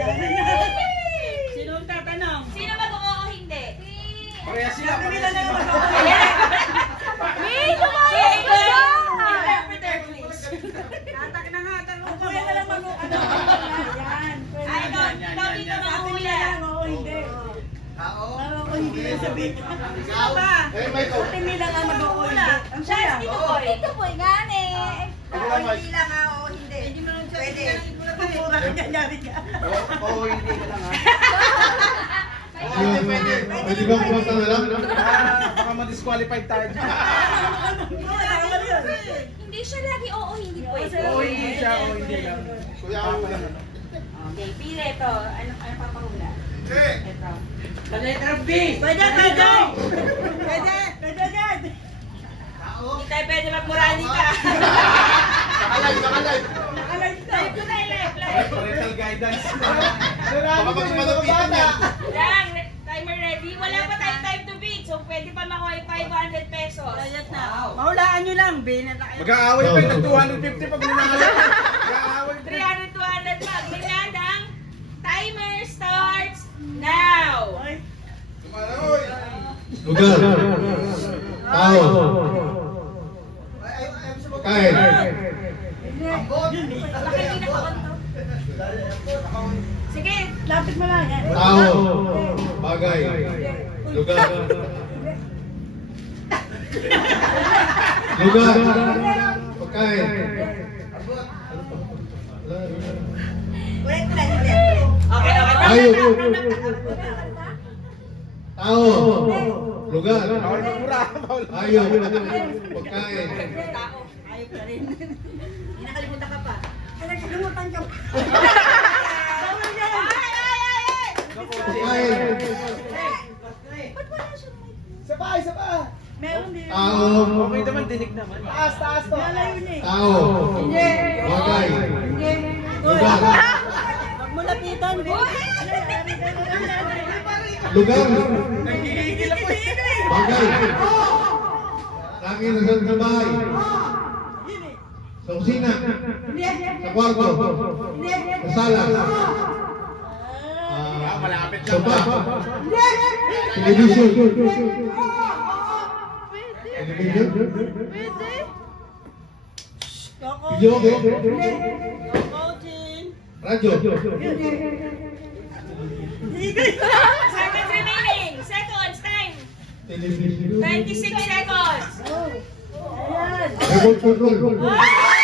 Sino ang tatanong? Sino mag-oo o hindi? Pareha sila. Nila na naman ako. May tumayag ka dyan! Interpreter, please. Natak na nga. Tanong ko na lang ano. Yan. Ay, ikaw dito mahula. Oo, hindi. Tao. Oo, hindi na sabihin. Sino ba? Eh, may to. Pati nila nga mag-uula. Ang saya. Dito boy. Dito boy, gani. Oo, hindi lang ha. Oo, hindi. Hindi mo lang pwede. Pupura ka dyan, yari ka. Oo, hindi ka lang ha. Pwede ba kumanta na lang? Baka ma-disqualified tayo dyan. Hindi siya lagi oo, hindi pwede. Oo, hindi siya. Oo, hindi lang. Kuya ako lang. Okay, pili ito. Ano papahula? Ito. Sa letter B. Pwede, pwede. Pwede. Pwede yan. Hindi tayo pwede magmurani ka. Nakalay, nakalay. Nakalay ka. Live ko na, live. Parental guidance. Baka mag-malapitan yan. Lang, timer ready. Wala pa tayong time to beat. So, pwede pa makuha yung 500 pesos. Ayat na. Mahulaan nyo lang. Bina na kayo. Mag-aaway pa yung 250 pag lumakalap. Mag-aaway pa. 300, 200 lang. Tingnan ang timer starts now. Tumaloy. Lugar. Tao. Kain. Bakit hindi nakakonto? Sige. Lapit mo lang. Yan. Tao. Bagay. Lugar. Lugar. Pagkain. Wait lang. Hindi. Okay, okay. Hayop. Tao. Lugar. Bawal magmura. Bawal. Hayop. Pagkain. Tao. Ayop ka rin. Hindi nakalimutan ka pa. Nakalimutan ka pa. Bawal yan. Ay! Pagkain. Isa pa, isa pa. Meron din. Tao. Okay naman, dinig naman. Taas, taas to. Lalayo niya eh. Tao. Bagay. Hindi. Lugar. Huwag mo lapitan. Lugar. Nagigigil ako eh. Bagay. Lagi na sa bahay. Sa kusina. Sa kwarto. Sa sala. Ah, malapit lang. Soba. Television. Television. Video. Radyo. Seconds remaining. Seconds, time. Television. 26 seconds. Remote control. Ay!